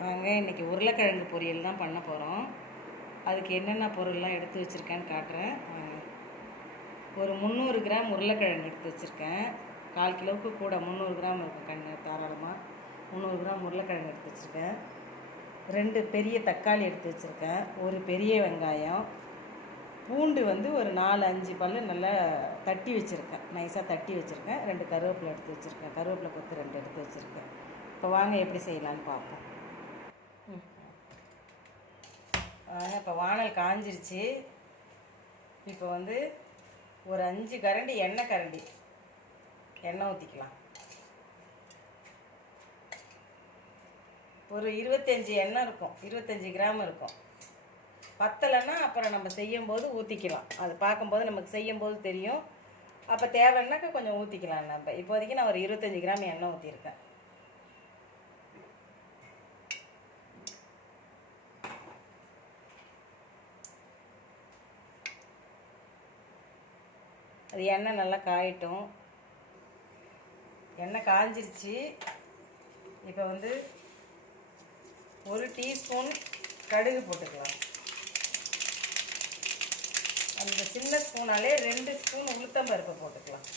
வாங்க இன்றைக்கி உருளைக்கிழங்கு பொரியல் தான் பண்ண போகிறோம் அதுக்கு என்னென்ன பொருள்லாம் எடுத்து வச்சுருக்கேன்னு காட்டுறேன். வாங்க. ஒரு முந்நூறு கிராம் உருளைக்கிழங்கு எடுத்து வச்சுருக்கேன். கால் கிலோவுக்கு கூட முந்நூறு கிராம் இருக்கும் கண் தாராளமாக முந்நூறு கிராம் உருளைக்கிழங்கு எடுத்து வச்சுருக்கேன். ரெண்டு பெரிய தக்காளி எடுத்து வச்சுருக்கேன். ஒரு பெரிய வெங்காயம். பூண்டு வந்து ஒரு நாலு அஞ்சு பல்லு நல்லா தட்டி வச்சுருக்கேன். நைஸாக தட்டி வச்சுருக்கேன். ரெண்டு கருவேப்பிலை எடுத்து வச்சுருக்கேன். கருவேப்பிலை கொத்து ரெண்டு எடுத்து வச்சுருக்கேன். இப்போ வாங்க எப்படி செய்யலான்னு பார்ப்போம். ஆனால் இப்போ வானல் காஞ்சிருச்சு. இப்போ வந்து ஒரு அஞ்சு கரண்டி எண்ணெய் கரண்டி. எண்ணெய் ஊற்றிக்கலாம் ஒரு இருபத்தஞ்சி எண்ணெய் இருக்கும். இருபத்தஞ்சி கிராம் இருக்கும். பத்தலைன்னா அப்புறம் நம்ம செய்யும்போது ஊற்றிக்கலாம் அது பார்க்கும்போது நமக்கு செய்யும்போது தெரியும். அப்போ தேவைன்னாக்கா கொஞ்சம் ஊற்றிக்கலாம் நம்ம. இப்போதைக்கு நான் ஒரு இருபத்தஞ்சி கிராம் எண்ணெய் ஊற்றிருக்கேன் அது எண்ணெய் நல்லா காயட்டும். எண்ணெய் காஞ்சிருச்சு. இப்போ வந்து ஒரு டீஸ்பூன் கடுகு போட்டுக்கலாம். அந்த சின்ன ஸ்பூனாலே ரெண்டு ஸ்பூன் உளுத்தம்பருப்பு போட்டுக்கலாம்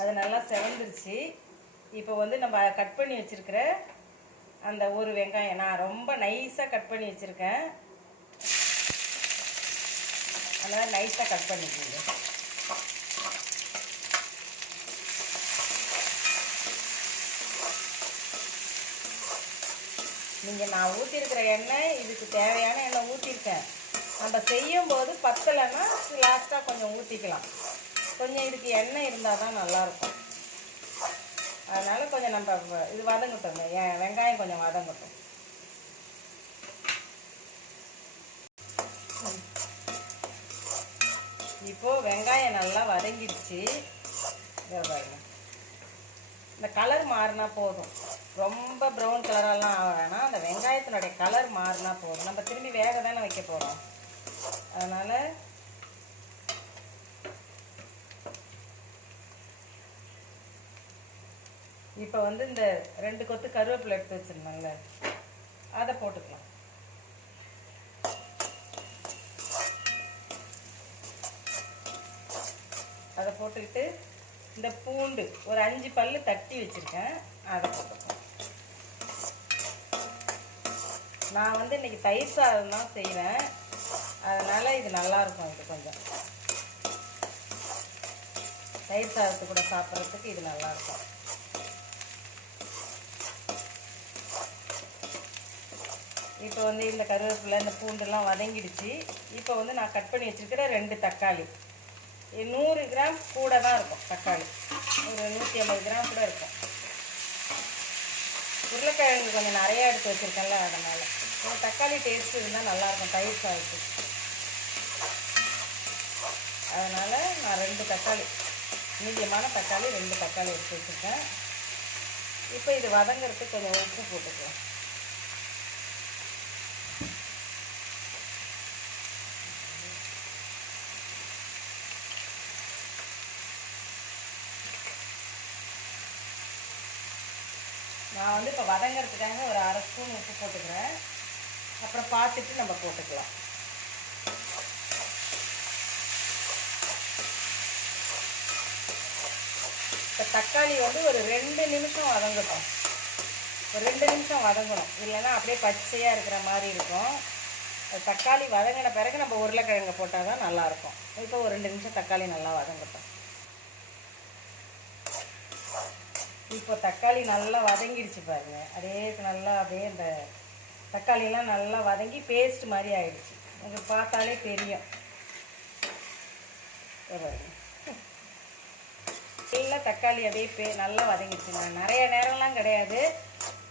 அது நல்லா வந்துருச்சு இப்போ வந்து நம்ம கட் பண்ணி வச்சிருக்கிற அந்த ஒரு வெங்காயம். நான் ரொம்ப நைஸாக கட் பண்ணி வச்சுருக்கேன். அதனால் நைஸாக கட் பண்ணிக்கோங்க. நீங்கள் நான் ஊற்றிருக்கிற எண்ணெய் இதுக்கு தேவையான எண்ணெய் ஊற்றிருக்கேன் நம்ம செய்யும் போது பத்தலைன்னா லாஸ்ட்டாக கொஞ்சம் ஊற்றிக்கலாம் கொஞ்சம் இதுக்கு எண்ணெய் இருந்தால் தான் நல்லாயிருக்கும் அதனால் கொஞ்சம் நம்ம வ- இது வதங்கட்டும். ஏன் வெங்காயம் கொஞ்சம் வதங்கட்டும். இப்போது வெங்காயம் நல்லா வதங்கிடுச்சு. இந்த கலர் மாறினா போதும். ரொம்ப ப்ரௌன் கலரெல்லாம் ஆக வேணாம். அந்த வெங்காயத்தினுடைய கலர் மாறினா போதும். நம்ம திரும்பி வேக தானே வைக்க போகிறோம் அதனால் இப்போ வந்து இந்த ரெண்டு கொத்து கருவேப்பிலை எடுத்து வச்சுருந்தோம்ல அதை போட்டுக்கலாம். அதை போட்டுக்கிட்டு இந்த பூண்டு ஒரு அஞ்சு பல்லு தட்டி வச்சுருக்கேன் அதை போட்டுக்கலாம். நான் வந்து இன்னைக்கு தயிர் சாதம் தான் செய்வேன். அதனால் இது நல்லாயிருக்கும் இது கொஞ்சம். தயிர் சாதத்து கூட சாப்பிட்றதுக்கு இது நல்லாயிருக்கும் இப்போ வந்து இந்த கருவேப்பிலை இந்த பூண்டுலாம் வதங்கிடுச்சு. இப்போ வந்து நான் கட் பண்ணி வச்சுருக்கிற ரெண்டு தக்காளி. நூறு கிராம் கூட தான் இருக்கும் தக்காளி. ஒரு நூற்றி ஐம்பது கிராம் கூட இருக்கும். உருளைக்கிழங்கு கொஞ்சம் நிறையா எடுத்து வச்சுருக்கேன்ல அதனால். தக்காளி டேஸ்ட் இருந்தால் நல்லாயிருக்கும் தயிர் சாதத்துக்கு. அதனால் நான் ரெண்டு தக்காளி மீடியமான தக்காளி ரெண்டு தக்காளி எடுத்து வச்சுருக்கேன். இப்போ இது வதங்கிறதுக்கு கொஞ்சம் உப்பு போட்டுக்கலாம். நான் வந்து இப்போ வதங்கிறதுக்காக ஒரு அரை ஸ்பூன் உப்பு போட்டுக்கிறேன். அப்புறம் பார்த்துட்டு நம்ம போட்டுக்கலாம். இப்போ தக்காளி வந்து ஒரு ரெண்டு நிமிஷம் வதங்கட்டும். ஒரு ரெண்டு நிமிஷம் வதங்கணும். இல்லைன்னா அப்படியே பச்சையாக இருக்கிற மாதிரி இருக்கும். தக்காளி வதங்கின பிறகு நம்ம உருளைக்கிழங்கு போட்டால் தான் நல்லாயிருக்கும் இப்போ ஒரு ரெண்டு நிமிஷம் தக்காளி நல்லா வதங்கட்டும். இப்போ தக்காளி நல்லா வதங்கிடுச்சு பாருங்க. அப்படியே நல்லா அப்படியே இந்த தக்காளியெல்லாம் நல்லா வதங்கி பேஸ்ட் மாதிரி ஆகிடுச்சு உங்களுக்கு பார்த்தாலே தெரியும். நல்லா தக்காளி அப்படியே பே நல்லா வதங்கிடுச்சு. நான் நிறைய நேரம்லாம் கிடையாது.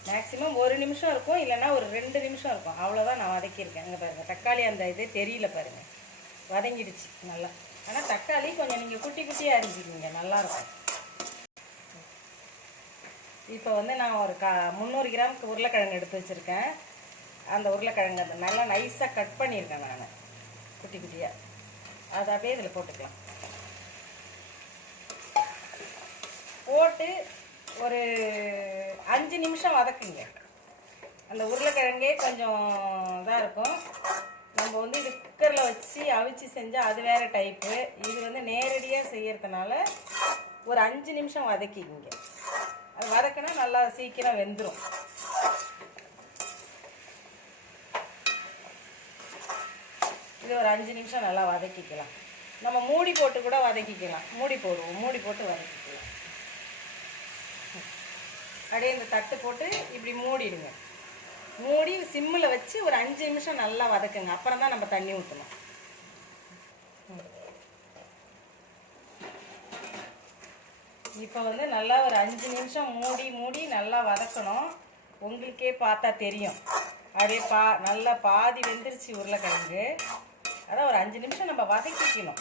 மேக்ஸிமம் ஒரு நிமிஷம் இருக்கும். இல்லைன்னா ஒரு ரெண்டு நிமிஷம் இருக்கும். அவ்வளோதான் நான் வதக்கியிருக்கேன். அங்கே பாருங்கள் தக்காளி அந்த இது தெரியல பாருங்கள் வதங்கிடுச்சு. நல்லா. ஆனால் தக்காளி கொஞ்சம் நீங்கள் குட்டி குட்டியாக அரிஞ்சிக்கிங்க நல்லாயிருக்கும் இப்போ வந்து நான் ஒரு கா முந்நூறு கிராமுக்கு உருளைக்கிழங்கு எடுத்து வச்சுருக்கேன். அந்த உருளைக்கிழங்கு அந்த நல்லா நைஸாக கட் பண்ணியிருக்கேன் நான். குட்டி குட்டியாக அதை அப்படியே இதில் போட்டுக்கலாம். போட்டு ஒரு அஞ்சு நிமிஷம் வதக்குங்க. அந்த உருளைக்கிழங்கே கொஞ்சம் இதாக இருக்கும். நம்ம வந்து இது குக்கரில் வச்சு அவிச்சு செஞ்சால் அது வேறு டைப்பு இது வந்து நேரடியாக செய்கிறதுனால ஒரு அஞ்சு நிமிஷம் வதக்கிக்கிங்க. வதக்கினா நல்லா சீக்கிரம் வெந்துடும் இது ஒரு அஞ்சு நிமிஷம் நல்லா வதக்கிக்கலாம். நம்ம மூடி போட்டு கூட வதக்கிக்கலாம். மூடி போடுவோம். மூடி போட்டு வதக்கிக்கலாம். அப்படியே இந்த தட்டு போட்டு இப்படி மூடிடுங்க. மூடி சிம்மில் வச்சு ஒரு அஞ்சு நிமிஷம் நல்லா வதக்குங்க. அப்புறம் தான் நம்ம தண்ணி ஊற்றணும் இப்போ வந்து நல்லா ஒரு அஞ்சு நிமிஷம் மூடி மூடி நல்லா வதக்கணும். உங்களுக்கே பார்த்தா தெரியும். அப்படியே பா நல்லா பாதி வெந்துருச்சு உருளைக்கிழங்கு. அதான் ஒரு அஞ்சு நிமிஷம் நம்ம வதக்கிக்கணும்.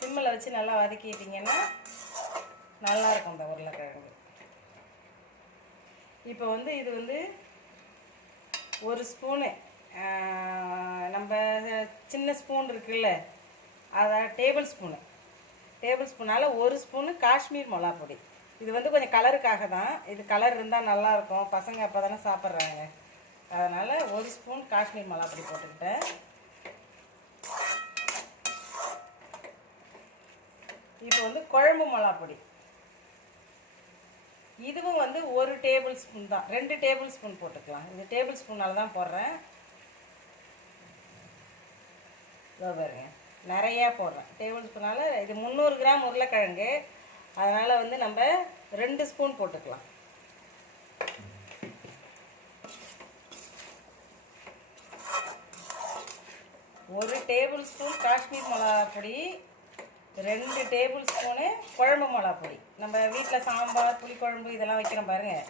சிம்மில் வச்சு நல்லா வதக்கிட்டிங்கன்னா நல்லா இருக்கும் இந்த உருளைக்கிழங்கு. இப்போ வந்து இது வந்து ஒரு ஸ்பூனு நம்ம சின்ன ஸ்பூன் இருக்குல்ல அதை டேபிள் ஸ்பூனு. டேபிள் ஸ்பூனால் ஒரு ஸ்பூனு காஷ்மீர் மிளகா பொடி. இது வந்து கொஞ்சம் கலருக்காக தான். இது கலர் இருந்தால் நல்லாயிருக்கும் பசங்க அப்போ தானே சாப்பிட்றாங்க. அதனால் ஒரு ஸ்பூன் காஷ்மீர் மிளகா பொடி போட்டுக்கிட்டேன். இப்போ வந்து குழம்பு மிளகா பொடி. இதுவும் வந்து ஒரு டேபிள் ஸ்பூன் தான். ரெண்டு டேபிள் ஸ்பூன் போட்டுக்கலாம். இந்த டேபிள் ஸ்பூனால் தான் போடுறேன். பாருங்க. நிறையா போடுறேன் டேபிள் ஸ்பூனால் இது முந்நூறு கிராம் உருளைக்கிழங்கு. அதனால் வந்து நம்ம ரெண்டு ஸ்பூன் போட்டுக்கலாம். ஒரு டேபிள் ஸ்பூன் காஷ்மீர் மிளகா பொடி ரெண்டு டேபிள் ஸ்பூனு குழம்பு மிளகா பொடி. நம்ம வீட்டில் சாம்பார் புளிக்குழம்பு இதெல்லாம் வைக்கிறோம் பாருங்கள்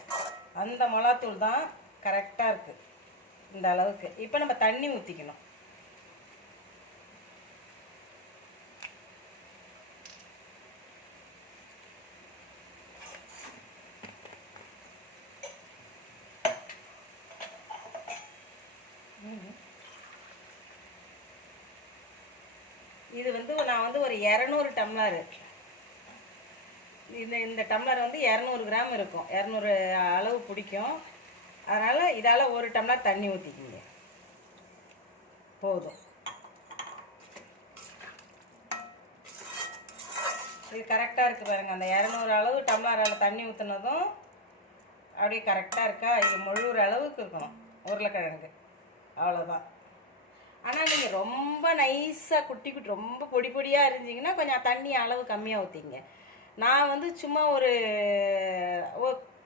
அந்த மிளகாத்தூள் தான் கரெக்டாக இருக்குது இந்த அளவுக்கு. இப்போ நம்ம தண்ணி ஊற்றிக்கணும் இது வந்து நான் வந்து ஒரு இரநூறு டம்ளர். இந்த இந்த டம்ளர் வந்து இரநூறு கிராம் இருக்கும். இரநூறு அளவு பிடிக்கும். அதனால் இதால் ஒரு டம்ளர் தண்ணி ஊற்றிக்கிங்க போதும். இது கரெக்டாக இருக்குது பாருங்கள் அந்த இரநூறு அளவு டம்ளரால் தண்ணி ஊற்றுனதும் அப்படியே கரெக்டாக இருக்கா? இது முழுகிற அளவுக்கு இருக்கணும். உருளைக்கிழங்கு. அவ்வளோதான் ஆனால் நீங்கள் ரொம்ப நைஸாக குட்டி குட்டி ரொம்ப பொடி பொடியாக இருந்தீங்கன்னா கொஞ்சம் தண்ணி அளவு கம்மியாக ஊற்றிங்க நான் வந்து சும்மா ஒரு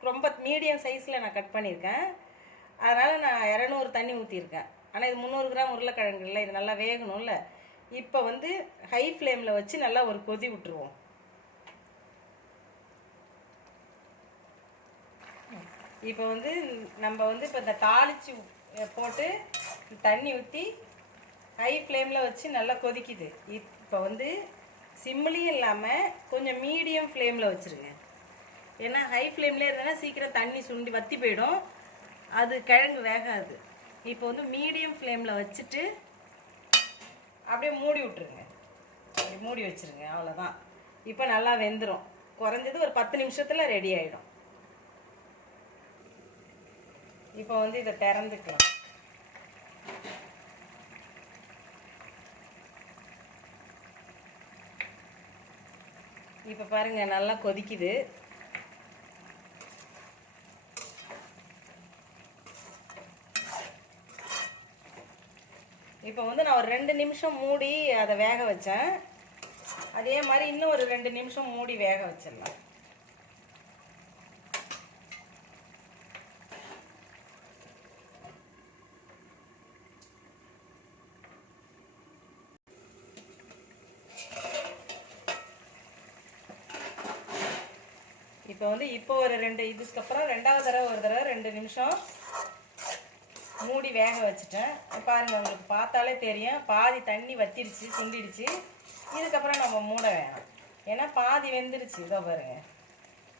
ரொம்ப மீடியம் சைஸில் நான் கட் பண்ணியிருக்கேன். அதனால் நான் இரநூறு தண்ணி ஊற்றிருக்கேன் ஆனால் இது முந்நூறு கிராம் உருளைக்கிழங்கு இல்லை இது நல்லா வேகணும்ல. இப்போ வந்து ஹை ஃப்ளேமில் வச்சு நல்லா ஒரு கொதி விட்டுருவோம். இப்போ வந்து நம்ம வந்து இப்போ இந்த தாளிச்சு போட்டு தண்ணி ஊற்றி ஹை ஃப்ளேமில் வச்சு நல்லா கொதிக்குது. இப்போ வந்து சிம்லேயும் இல்லாமல் கொஞ்சம் மீடியம் ஃப்ளேமில் வச்சுருங்க. ஏன்னா ஹை ஃப்ளேம்லேயே இருந்தேன்னா சீக்கிரம் தண்ணி சுண்டி வற்றி போயிடும். அது கிழங்கு வேகாது. இப்போ வந்து மீடியம் ஃப்ளேமில் வச்சுட்டு அப்படியே மூடி விட்ருங்க அப்படி மூடி வச்சுருங்க. அவ்வளோதான் இப்போ நல்லா வெந்துடும் குறைஞ்சது ஒரு பத்து நிமிஷத்தில் ரெடி ஆகிடும் இப்போ வந்து இதை திறந்துக்கலாம். இப்போ பாருங்கள் நல்லா கொதிக்குது. இப்போ வந்து நான் ஒரு ரெண்டு நிமிஷம் மூடி அதை வேக வச்சேன். அதே மாதிரி இன்னும் ஒரு ரெண்டு நிமிஷம் மூடி வேக வச்சிடலாம். இப்போ வந்து இப்போ ஒரு ரெண்டு இதுக்கு அப்புறம் ரெண்டாவது தடவை ஒரு தடவை ரெண்டு நிமிஷம் மூடி வேக வச்சுட்டேன். பாருங்கள் உங்களுக்கு பார்த்தாலே தெரியும். பாதி தண்ணி வத்திடுச்சு சுண்டிடுச்சு இதுக்கப்புறம் நம்ம மூட வேணாம். ஏன்னா பாதி வெந்துருச்சு. இதோ பாருங்கள்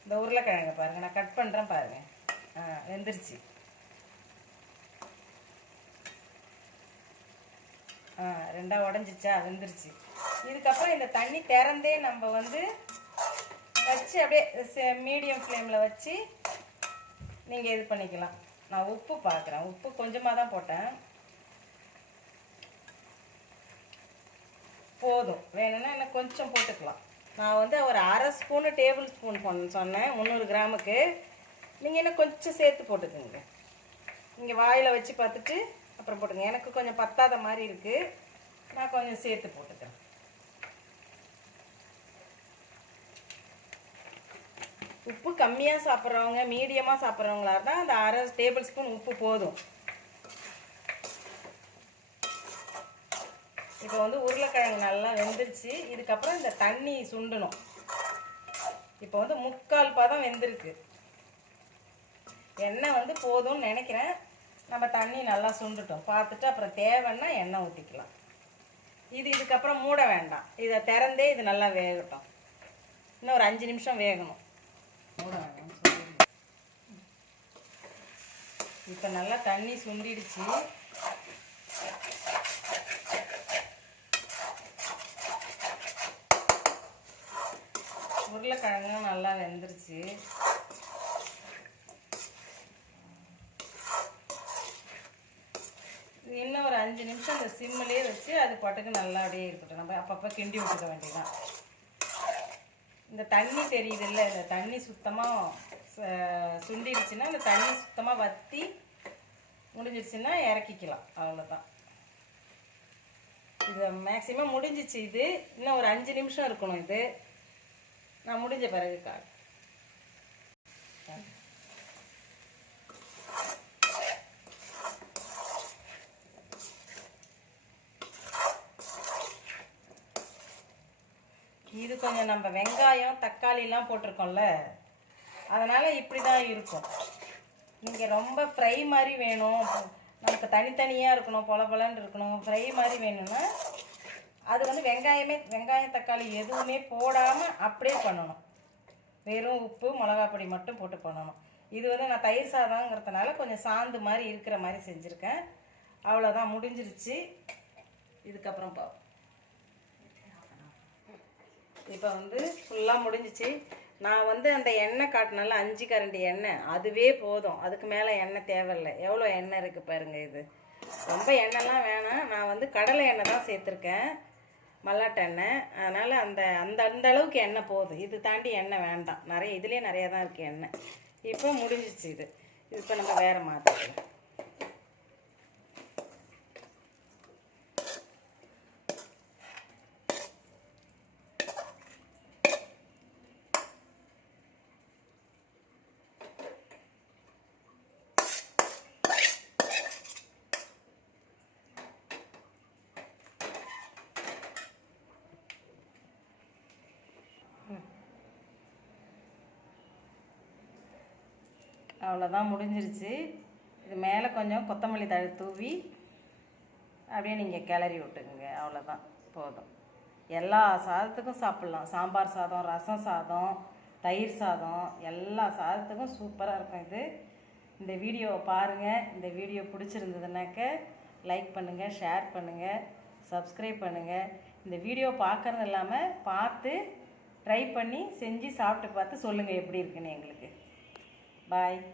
இந்த உருளைக்கிழங்க பாருங்கள் நான் கட் பண்ணுறேன் பாருங்கள் ஆ வெந்துருச்சு. ஆ ரெண்டாக உடஞ்சிச்சா வெந்துருச்சு. இதுக்கப்புறம் இந்த தண்ணி திறந்தே நம்ம வந்து வச்சு அப்படியே மீடியம் ஃப்ளேமில் வச்சு நீங்கள் இது பண்ணிக்கலாம். நான் உப்பு பார்க்குறேன். உப்பு கொஞ்சமாக தான் போட்டேன். போதும். வேணும்னா இன்னும் கொஞ்சம் போட்டுக்கலாம். நான் வந்து ஒரு அரை ஸ்பூனு டேபிள் ஸ்பூன் போன சொன்னேன் முந்நூறு கிராமுக்கு. நீங்கள் இன்னும் கொஞ்சம் சேர்த்து போட்டுக்கோங்க. நீங்கள் வாயில் வச்சு பார்த்துட்டு அப்புறம் போட்டுங்க எனக்கு கொஞ்சம் பத்தாத மாதிரி இருக்குது நான் கொஞ்சம் சேர்த்து போட்டுக்கிறேன். உப்பு கம்மியாக சாப்பிட்றவங்க மீடியமாக சாப்பிட்றவங்களா இருந்தால் அந்த அரை டேபிள் ஸ்பூன் உப்பு போதும். இப்போ வந்து உருளைக்கிழங்கு நல்லா வெந்துருச்சு. இதுக்கப்புறம் இந்த தண்ணி சுண்டணும். இப்போ வந்து முக்கால் பதம் வெந்திருக்கு. எண்ணெய் வந்து போதும்னு நினைக்கிறேன். நம்ம தண்ணி நல்லா சுண்டுட்டோம். பார்த்துட்டு அப்புறம் தேவைன்னா எண்ணெய் ஊற்றிக்கலாம் இது இதுக்கப்புறம் மூட வேண்டாம். இதை திறந்தே இது நல்லா வேகட்டும். இன்னும் ஒரு அஞ்சு நிமிஷம் வேகணும். இப்போ நல்லா தண்ணி சுண்டிடுச்சு. உருளைக்கிழங்கு நல்லா வெந்துருச்சு. இன்னும் ஒரு அஞ்சு நிமிஷம் அந்த சிம்மிலே வச்சு அது பாட்டுக்கு நல்லா அப்படியே இருக்கட்டும். நம்ம அப்பப்போ கிண்டி விட்டுக்க வேண்டியதான் இந்த தண்ணி தெரியுதுல்ல இந்த தண்ணி சுத்தமாக சுண்டிடுச்சுன்னா இந்த தண்ணி சுத்தமாக வற்றி முடிஞ்சிடுச்சுன்னா இறக்கிக்கலாம். அவ்வளோதான் இது மேக்ஸிமம் முடிஞ்சிச்சு இது. இன்னும் ஒரு அஞ்சு நிமிஷம் இருக்கணும் இது. நான் முடிஞ்ச பிறகு காட்டு இது கொஞ்சம் நம்ம வெங்காயம் தக்காளிலாம் போட்டிருக்கோம்ல. அதனால் இப்படி தான் இருக்கும். நீங்கள் ரொம்ப ஃப்ரை மாதிரி வேணும். நமக்கு தனித்தனியாக இருக்கணும் பொல பொலன்னு இருக்கணும். ஃப்ரை மாதிரி வேணும்னா அது வந்து வெங்காயமே வெங்காயம் தக்காளி எதுவுமே போடாமல் அப்படியே பண்ணணும். வெறும் உப்பு மிளகாப்பொடி மட்டும் போட்டு பண்ணணும். இது வந்து நான் தயிர் சாதங்கிறதுனால கொஞ்சம் சாந்து மாதிரி இருக்கிற மாதிரி செஞ்சுருக்கேன். அவ்வளோதான் முடிஞ்சிருச்சு. இதுக்கப்புறம் பா இப்போ வந்து ஃபுல்லாக முடிஞ்சிச்சு. நான் வந்து அந்த எண்ணெய் காட்டினால அஞ்சு கரண்டி எண்ணெய். அதுவே போதும். அதுக்கு மேலே எண்ணெய் தேவையில்லை. எவ்வளோ எண்ணெய் இருக்குது பாருங்கள் இது. ரொம்ப எண்ணெய்லாம் வேணாம். நான் வந்து கடலை எண்ணெய் தான் சேர்த்துருக்கேன். மல்லாட்டை எண்ணெய். அதனால் அந்த அந்த அந்த அளவுக்கு எண்ணெய் போதும். இது தாண்டி எண்ணெய் வேண்டாம். நிறைய இதுலேயே நிறையா தான் இருக்குது எண்ணெய். இப்போ முடிஞ்சிச்சு இது. இப்போ நம்ம வேறு மாற்றிக்கலாம் அவ்வளோதான் முடிஞ்சிருச்சு. இது மேலே கொஞ்சம் கொத்தமல்லி தழை தூவி அப்படியே நீங்கள் கிளறி விட்டுக்குங்க. அவ்வளோதான் போதும். எல்லா சாதத்துக்கும் சாப்பிட்லாம். சாம்பார் சாதம் ரசம் சாதம் தயிர் சாதம் எல்லா சாதத்துக்கும் சூப்பராக இருக்கும் இது. இந்த வீடியோவை பாருங்கள் இந்த வீடியோ பிடிச்சிருந்ததுனாக்க லைக் பண்ணுங்கள் ஷேர் பண்ணுங்கள் சப்ஸ்கிரைப் பண்ணுங்கள் இந்த வீடியோ பார்க்குறது இல்லாமல் பார்த்து ட்ரை பண்ணி செஞ்சு சாப்பிட்டு பார்த்து சொல்லுங்கள் எப்படி இருக்குன்னு எங்களுக்கு. bye